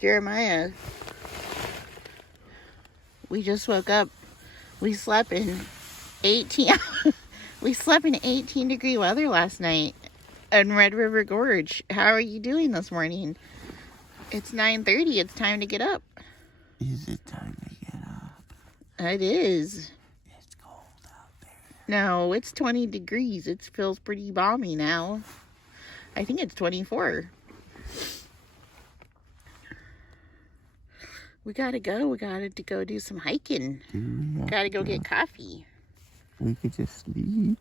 Jeremiah, we just woke up. We slept in 18 we slept in 18-degree weather last night in Red River Gorge. How are you doing this morning? It's 9:30. It's time to get up. Is it time to get up? It is. It's cold out there. No, it's 20 degrees. It feels pretty balmy now. I think it's 24. We gotta go. We gotta go do some hiking. Gotta go get coffee. We could just sleep.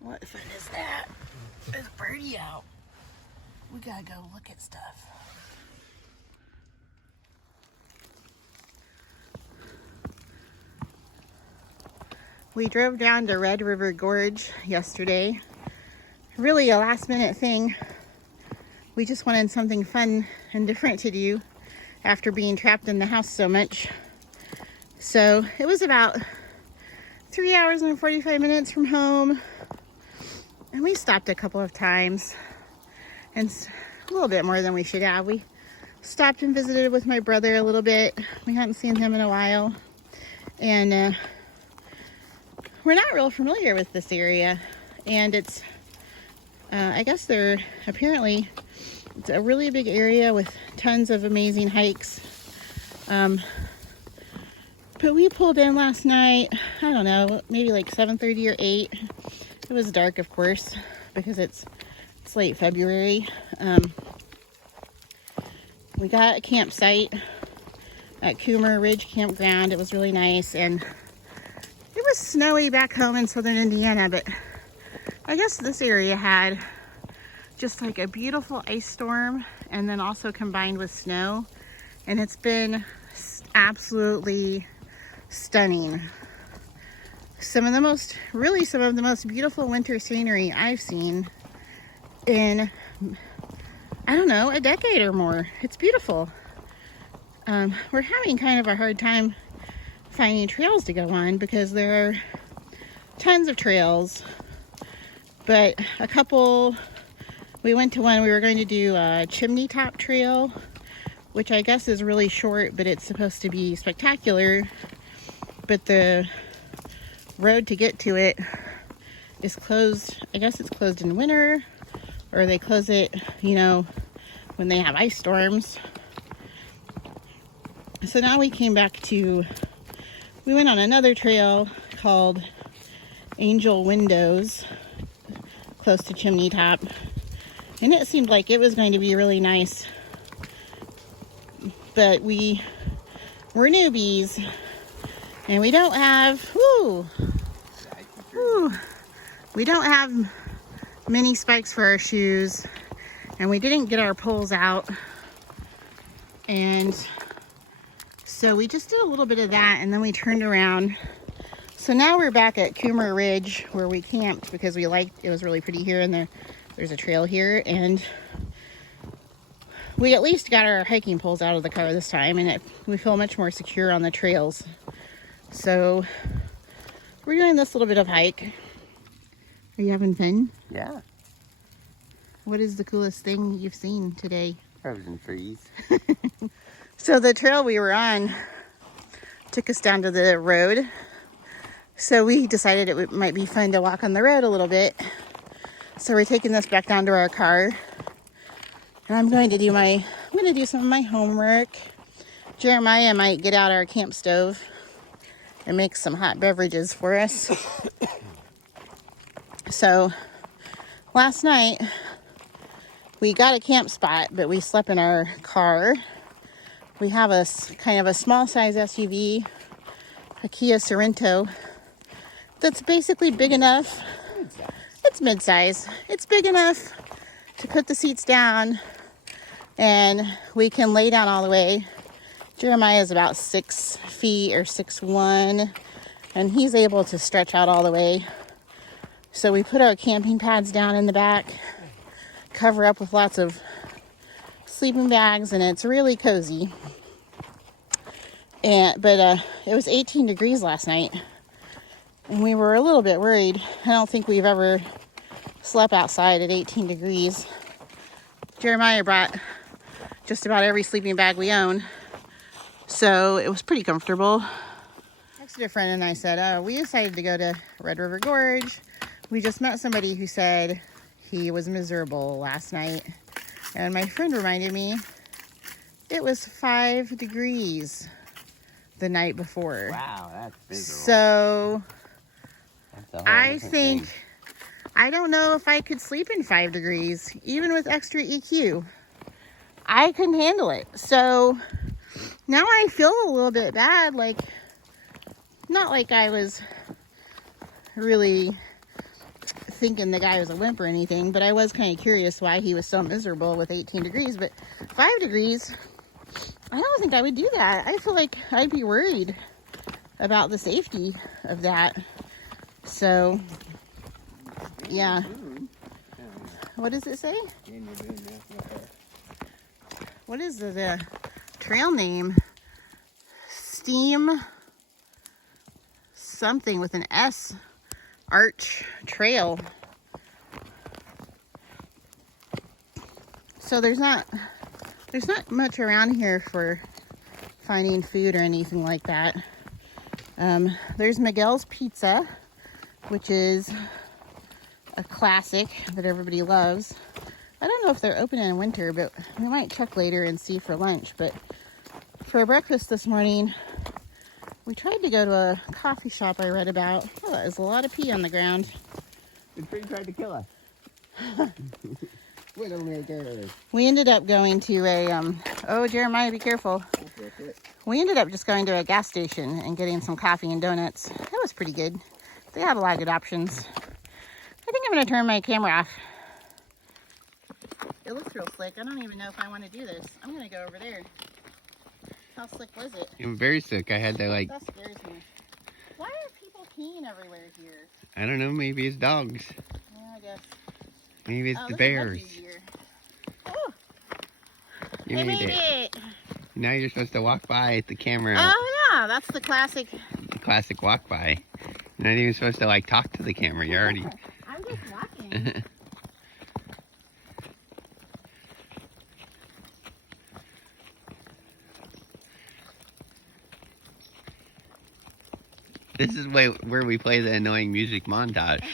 What fun is that? It's pretty out. We gotta go look at stuff. We drove down to Red River Gorge yesterday. Really a last minute thing. We just wanted something fun and different to do after being trapped in the house so much. So it was about 3 hours and 45 minutes from home. And we stopped a couple of times. And a little bit more than we should have. We stopped and visited with my brother a little bit. We hadn't seen him in a while. And we're not real familiar with this area. And it's, I guess apparently, it's a really big area with tons of amazing hikes. But we pulled in last night, I don't know, maybe like 7:30 or 8. It was dark, of course, because it's late February. We got a campsite at Coomer Ridge Campground. It was really nice, and it was snowy back home in southern Indiana, but I guess this area had just like a beautiful ice storm and then also combined with snow, and it's been absolutely stunning. Some of the most beautiful winter scenery I've seen in, I don't know, a decade or more. It's beautiful. We're having kind of a hard time finding trails to go on because there are tons of trails, but we went to one. We were going to do a Chimney Top Trail, which I guess is really short, but it's supposed to be spectacular. But the road to get to it is closed. I guess it's closed in winter, or they close it, when they have ice storms. So now we went on another trail called Angel Windows, close to Chimney Top. And it seemed like it was going to be really nice. But we were newbies. And we don't have, we don't have many spikes for our shoes. And we didn't get our poles out. And so we just did a little bit of that, and then we turned around. So now we're back at Coomer Ridge where we camped because it was really pretty here, and there's a trail here, and we at least got our hiking poles out of the car this time, and we feel much more secure on the trails. So we're doing this little bit of hike. Are you having fun? Yeah. What is the coolest thing you've seen today? Frozen trees. So the trail we were on took us down to the road. So we decided it might be fun to walk on the road a little bit. So we're taking this back down to our car. And I'm going to do some of my homework. Jeremiah might get out our camp stove and make some hot beverages for us. So last night we got a camp spot, but we slept in our car. We have a kind of a small size SUV, a Kia Sorento, that's basically big enough. It's mid-size. It's big enough to put the seats down, and we can lay down all the way. Jeremiah is about 6 feet or 6'1", and he's able to stretch out all the way. So we put our camping pads down in the back, cover up with lots of sleeping bags, and it's really cozy. But it was 18 degrees last night, and we were a little bit worried. I don't think we've ever slept outside at 18 degrees. Jeremiah brought just about every sleeping bag we own. So it was pretty comfortable. Texted a friend and I said, oh, we decided to go to Red River Gorge. We just met somebody who said he was miserable last night. And my friend reminded me it was 5 degrees the night before. Wow, that's miserable. So That's a whole I different think, thing. I don't know if I could sleep in 5 degrees, even with extra EQ. I couldn't handle it. So now I feel a little bit bad, like, not like I was really thinking the guy was a wimp or anything, but I was kind of curious why he was so miserable with 18 degrees. But 5 degrees, I don't think I would do that. I feel like I'd be worried about the safety of that. So, yeah. What does it say? What is the trail name? Steam something with an S. Arch Trail. So there's not much around here for finding food or anything like that. There's Miguel's Pizza, which is a classic that everybody loves. I don't know if they're open in winter, but we might check later and see for lunch. But for breakfast this morning, we tried to go to a coffee shop I read about. Oh, there's a lot of pee on the ground. The tree tried to kill us. We ended up going to a, oh, Jeremiah, be careful. We ended up just going to a gas station and getting some coffee and donuts. That was pretty good. They have a lot of good options. I think I'm going to turn my camera off. It looks real slick. I don't even know if I want to do this. I'm going to go over there. How slick was it? I'm very sick. I had to like, That scares me. Why are people peeing everywhere here? I don't know, maybe it's dogs. Yeah, I guess. Maybe it's Oh, the this is much bears. easier. Oh, You I made made it. it. Now you're supposed to walk by at the camera. Oh, yeah, that's the classic. The classic walk by. You're not even supposed to like talk to the camera. You're already. I'm just walking. This is where we play the annoying music montage.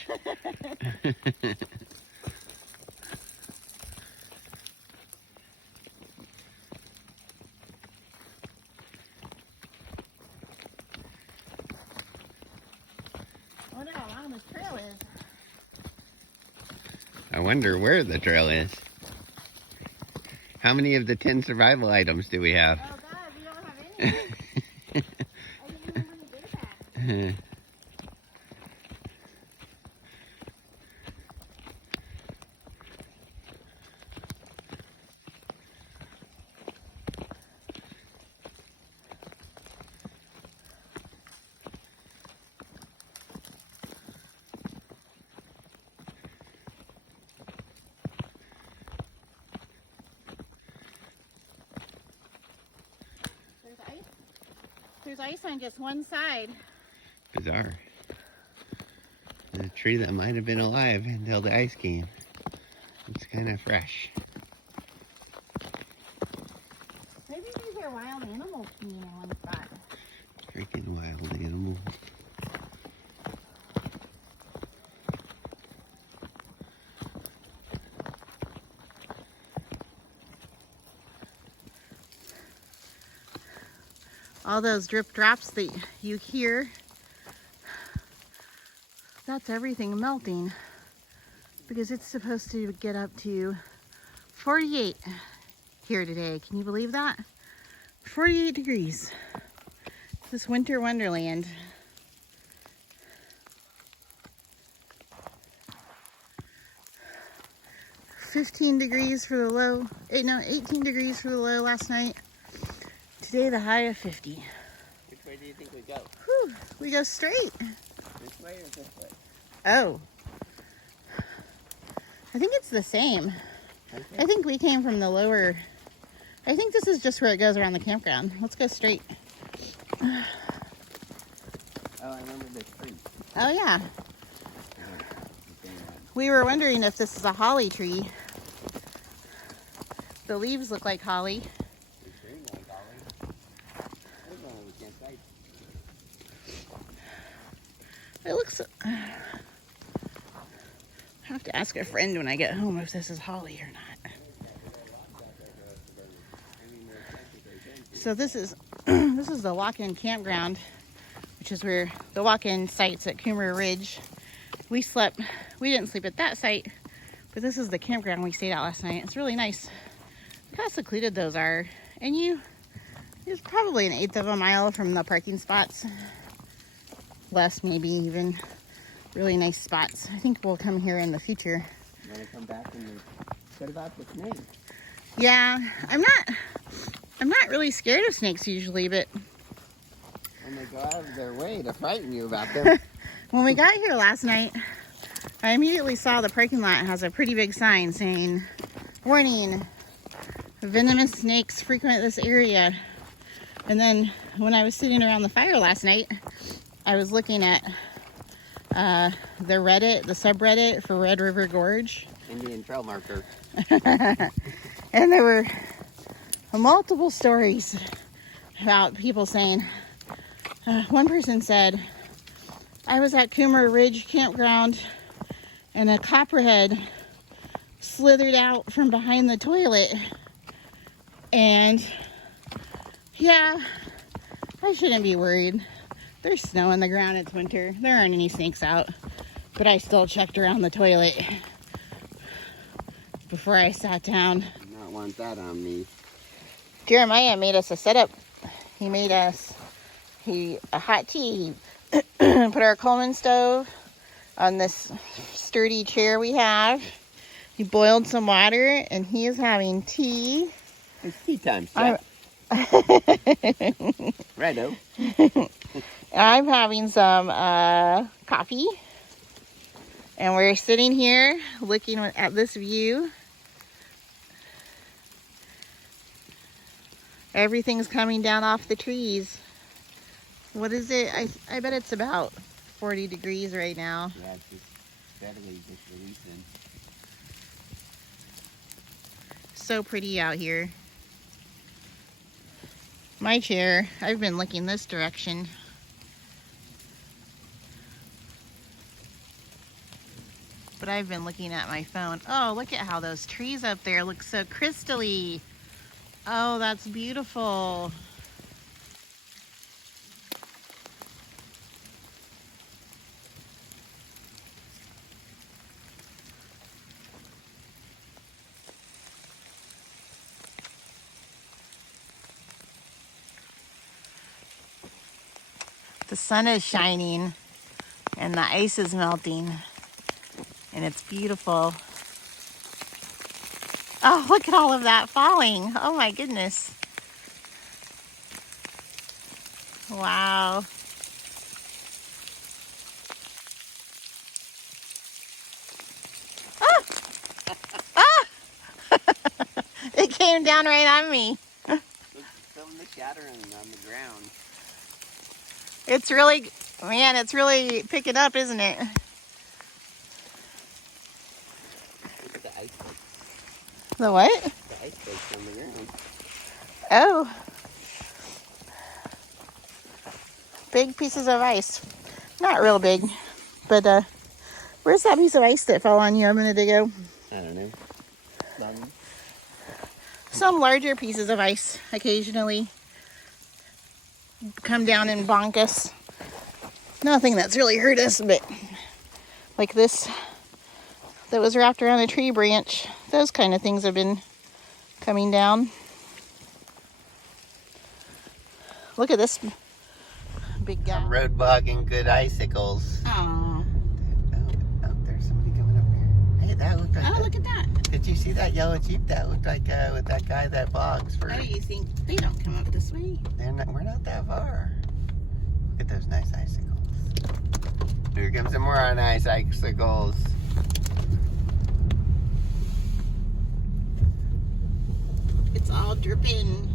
I wonder how long this trail is. I wonder where the trail is. How many of the 10 survival items do we have? Oh, God, we don't have any. I didn't even bring a day back. There's ice on just one side. Bizarre. A tree that might have been alive until the ice came. It's kind of fresh. Maybe these are wild animals being in one spot. Freaking wild animal. All those drip drops that you hear, that's everything melting, because it's supposed to get up to 48 here today. Can you believe that? 48 degrees. This winter wonderland. $15 for the low. 18 degrees for the low last night. Today the high of 50. Which way do you think we go? Whew, we go straight. This way or this way? Oh. I think it's the same. Okay. I think we came from the lower. I think this is just where it goes around the campground. Let's go straight. Oh, I remember this tree. Oh, yeah. We were wondering if this is a holly tree. The leaves look like holly. It's green like holly. There's one of the campsites. It looks... I have to ask a friend when I get home if this is holly or not. So this is this is the walk-in campground, which is where the walk-in sites at Coomer Ridge. We didn't sleep at that site, but this is the campground we stayed at last night. It's really nice. Look how secluded those are. And it's probably an eighth of a mile from the parking spots. Less, maybe even. Really nice spots. I think we'll come here in the future. You want to come back and set about the snake? Yeah, I'm not really scared of snakes usually, but when they go out of their way to frighten you about them. when we got here last night, I immediately saw the parking lot has a pretty big sign saying, "Warning, venomous snakes frequent this area." And then when I was sitting around the fire last night, I was looking at the subreddit for Red River Gorge. Indian trail marker. And there were multiple stories about people saying, one person said, "I was at Coomer Ridge campground and a copperhead slithered out from behind the toilet. And yeah, I shouldn't be worried. There's snow on the ground, it's winter. There aren't any snakes out. But I still checked around the toilet before I sat down." I don't want that on me. Jeremiah made us a setup. He made us a hot tea. He put our Coleman stove on this sturdy chair we have. He boiled some water and he is having tea. It's tea time, Jeff. Righto. I'm having some coffee. And we're sitting here looking at this view. Everything's coming down off the trees. What is it? I bet it's about 40 degrees right now. Yeah, it's just steadily just releasing. So pretty out here. My chair, I've been looking this direction. But I've been looking at my phone. Oh, look at how those trees up there look so crystally. Oh, that's beautiful. The sun is shining and the ice is melting and it's beautiful. Oh, look at all of that falling. Oh my goodness. Wow. Ah! Ah! It came down right on me. Look, some of the shattering on the ground. It's really, man, it's really picking up, isn't it? Look at the ice flakes. The what? The ice flakes on the ground. Oh. Big pieces of ice. Not real big, but where's that piece of ice that fell on you a minute ago? I don't know. Some larger pieces of ice occasionally come down and bonk us. Nothing that's really hurt us, but like this that was wrapped around a tree branch. Those kind of things have been coming down. Look at this big guy. I'm road bogging good icicles. Oh, There's somebody coming up here. Hey, that looked like oh, look at that. Did you see that yellow Jeep? That looked like with that guy that bogs for. How do you think? They don't come up this way. We're not that far. Look at those nice icicles. Here comes some more on ice icicles. It's all dripping.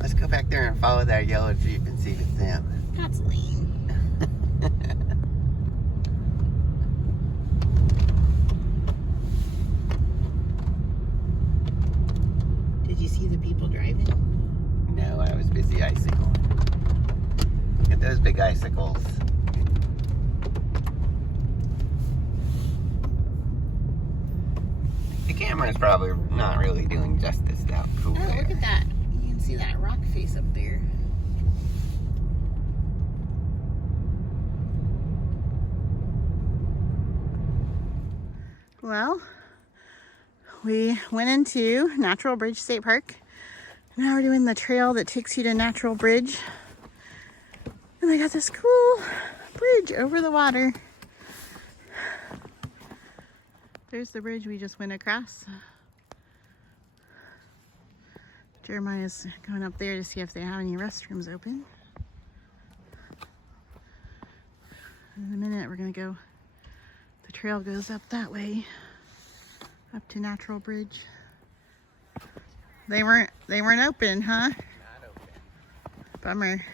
Let's go back there and follow that yellow Jeep and see if it's them. That's lame. Did you see the people driving? No, I was busy icicling. Look at those big icicles. The camera is probably not really doing justice to how cool Oh, they look are. at that. You can see that rock face up there. Well, we went into Natural Bridge State Park. Now we're doing the trail that takes you to Natural Bridge. And they got this cool bridge over the water. There's the bridge we just went across. Jeremiah's going up there to see if they have any restrooms open. In a minute, we're gonna go, the trail goes up that way, up to Natural Bridge. They weren't open, huh? Not open. Bummer.